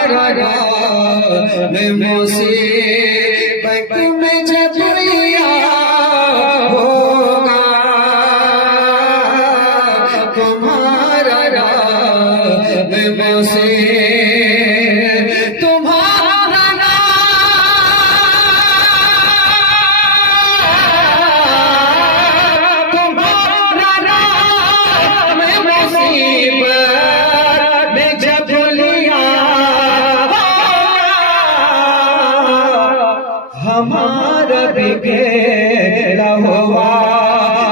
तुम्हारा राम मुसीबत में जब लिया होगा, तुम्हारा राम मुसीबत तुम्हारा हमारा बिगड़ा हुआ,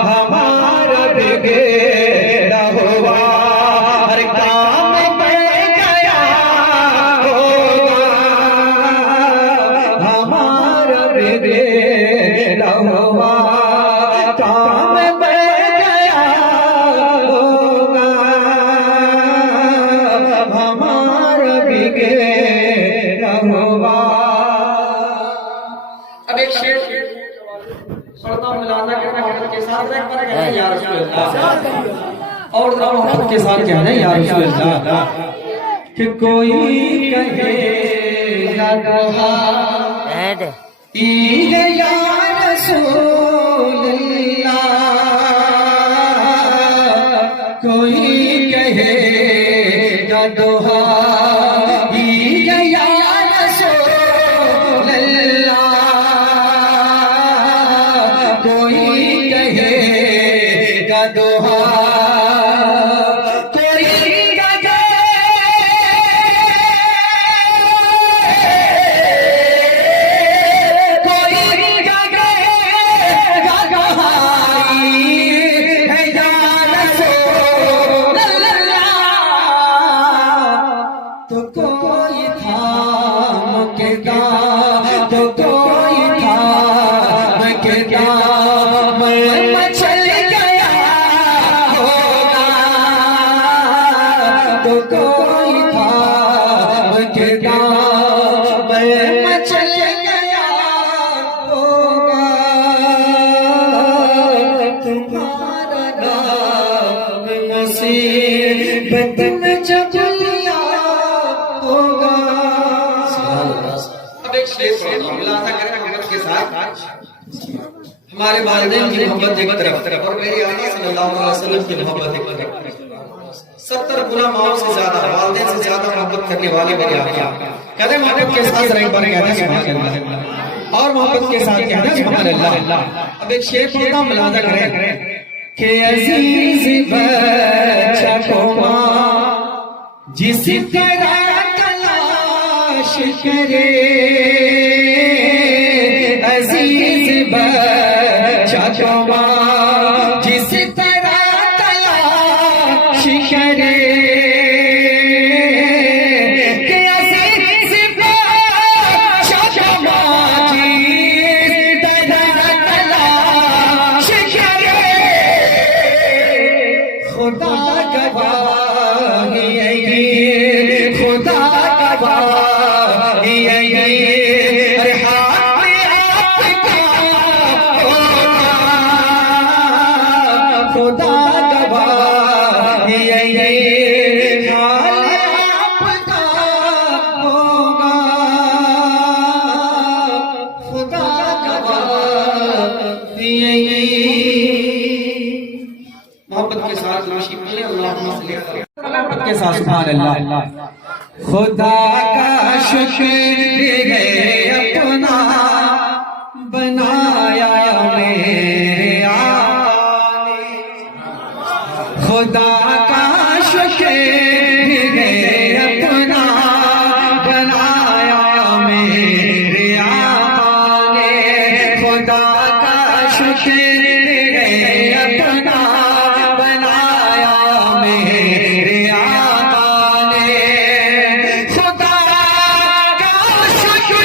हमारा बिगड़ा हुआ हर काम बढ़ गया होगा, हमारा बिगड़ा हुआ काम बढ़ गया होगा, हमारा बिगड़ा हुआ। अब एक शेर पर्दा मिलाना के मोहब्बत के साथ एक बार कहना या रसूल अल्लाह, और मोहब्बत के साथ कहना या रसूल अल्लाह कि कोई कहे या कहा या रसूल अल्लाह, कोई कहे या दोहा दोहा, कोई गगे कोई गगे गगहाई है या रसूल अल्लाह, तो कोई थाम के दाम, तो कोई थाम के दाम मचल गया होगा, तो कोई थाम के दाम मचल गया होगा, तुम्हारा नाम मुसीबत में जब लिया होगा। अब एक शेर मिलाता करें मोहब्बत के साथ, हमारे वालिदैन की मोहब्बत एक तरफ और मेरे आका सल्लल्लाहु अलैहि वसल्लम की मोहब्बत एक तरफ, 70 गुना माओ से ज्यादा, वालिदैन से ज्यादा मोहब्बत करने वाले मेरे आका। कहते हैं मोहब्बत के साथ एक बार कहते हैं सुभान अल्लाह, और मोहब्बत के साथ कहते हैं सुभान अल्लाह। अब एक शेर पर्दा मिलाता करें कि अजीज बच्चा को मां जिस तरह तलाश करे, अजीज बच्चा को मां जिस तरह तलाश करे, कि अजीज बच्चा को मां जिस तरह तलाश करे, खुदा गवाह है, खुदा गवाह है, हर हाथ में आपका होगा, खुदा गवाह है, हाल आपका होगा, खुदा गवाह है। मोहब्बत के साथ नाशी बोले अल्लाहुम्मा सल्ली अलैहि, मोहब्बत के साथ सुभान अल्लाह। खुदा का शुक्र है अपना बनाया मेरे आका ने, खुदा का शुक्र है अपना बनाया मेरे आका ने, खुदा का शुक्र है अपना बनाया मेरे आका ने, खुदा का शुक्र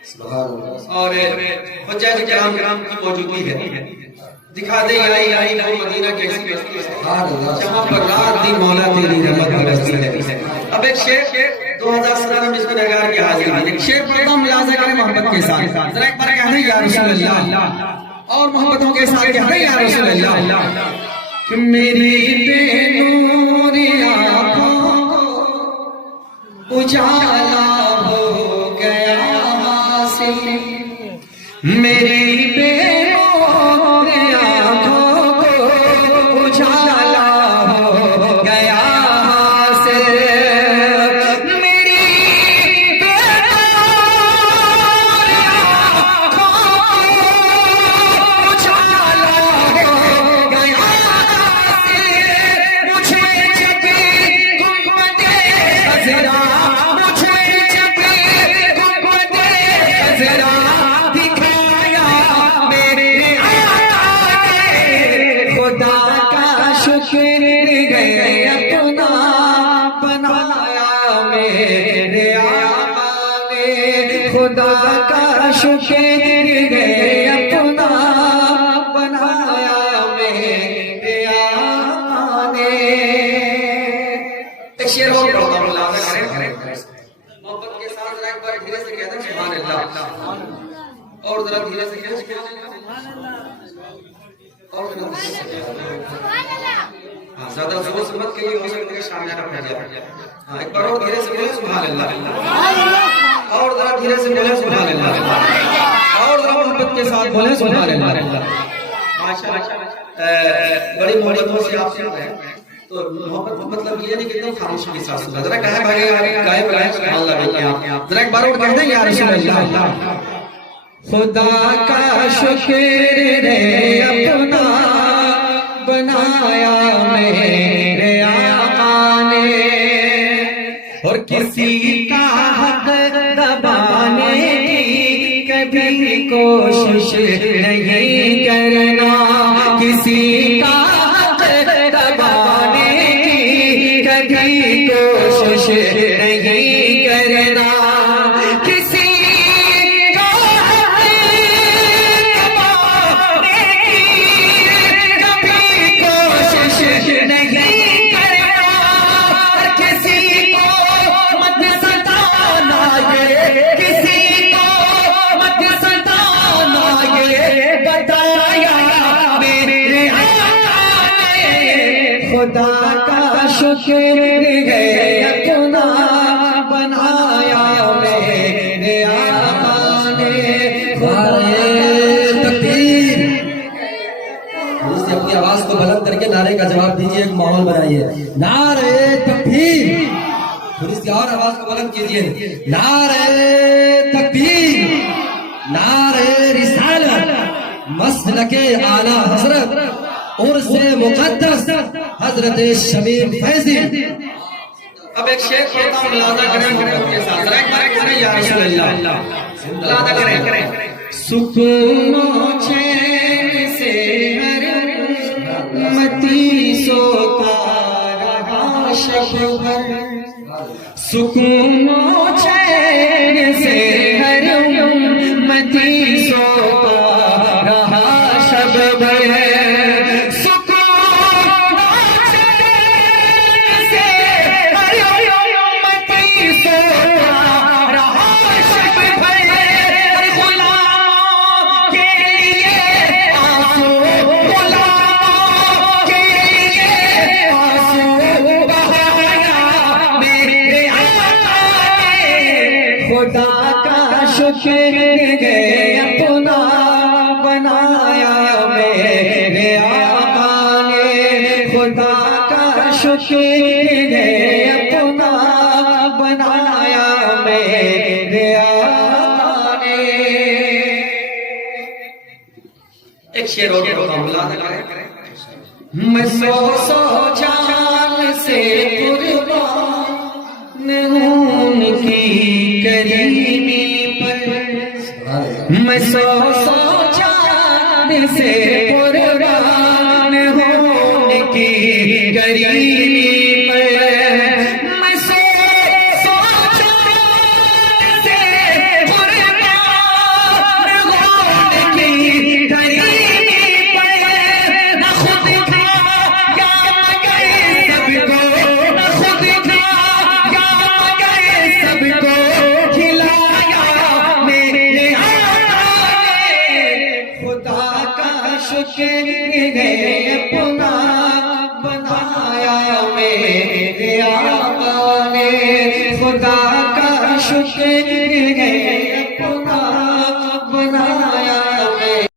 और हुज्जाज किराम की मौजूदगी है। दिखा दे आई वो मदीना कैसी बस्ती है जहाँ पर रात दिन मौला तेरी रहमत बरसती है। अब एक शेर 2017 में इसको नगार की हाजिरी में एक शेर पढ़ता हूं, मुलाजा करें मोहब्बत के साथ। जरा एक बार कहते हैं या रसूल अल्लाह, और मोहब्बतों के साथ कहते हैं या रसूल अल्लाह कि मेरी बेनूर आंखों उजाला हो गया हासिल, मेरी बेनूर आंखों को उजाला हो गया हासिल, मेरी बेनूर आंखों को उजाला हो गया हासिल, मुझे जब गुंबदे ज़रा दिखाया मेरे खुदा का शुक्र गए अपना बनाया मेरे आका ने, खुदा का शुक्र गए अपना बनाया मेरे आका ने। एक शेर और पढ़ता हूं, मुलाज़ा करें मोहब्बत के साथ। जरा एक बार धीरे से कहते हैं सुभान अल्लाह, और जरा धीरे से कहते हैं और हाँ, ज्यादा जोर से मत कहिए, हो सकता है सामने ना फट जाए। हाँ, एक बार और धीरे से बोले सुभान अल्लाह, और जरा धीरे से बोले सुभान अल्लाह, और जरा मोहब्बत के साथ बोले सुभान अल्लाह। माशाअल्लाह, बड़ी मोहब्बतों से आप सुन रहे हैं। तो मोहब्बत मतलब ये नहीं कितने खामोशी के साथ सुना। जरा कहे भागे गायब गायब सुभान अल्लाह बोलिए आप। जरा एक बार और कहते हैं या रसूल अल्लाह, खुदा का शुक्र रे अपना बनाया मेरे आका ने, और किसी का हक दबाने की कभी कोशिश नहीं करना, किसी का हक दबाने की कभी कोशिश नहीं करना, किसी खुदा का शुक्र गए अपना बनाया मेरे आका ने, तकबीर। अपनी आवाज को बुलंद करके नारे का जवाब दीजिए, एक माहौल बनाइए। नारे तकबीर, थोड़ी सी और आवाज को बुलंद कीजिए। नारे तकबीर, नारे रिसालत, मसलके आला हजरत और से मुकद्दस हजरत शमीम फैजी। अब एक शेर पढ़ता हूं, मुलाज़ा करें मोहब्बत के साथ। जरा एक बार करें या रसूल अल्लाह, मुलाज़ा करें। सुकून चैन से हर उम्मती सोता रहा शब भर, सुकून चैन से हर उम्मती सोता रहा शब भर, खुदा का शुक्र गए अपना बनाया मेरे आका ने, खुदा का शुक्र गए अपना बनाया मेरे आका ने। एक शेर और मुलाज़ा करें। मैं सौ जान से कुर्बान हूं उनकी करीमी पर, मैं सौ जान से कुर्बान हूं उनकी करीमी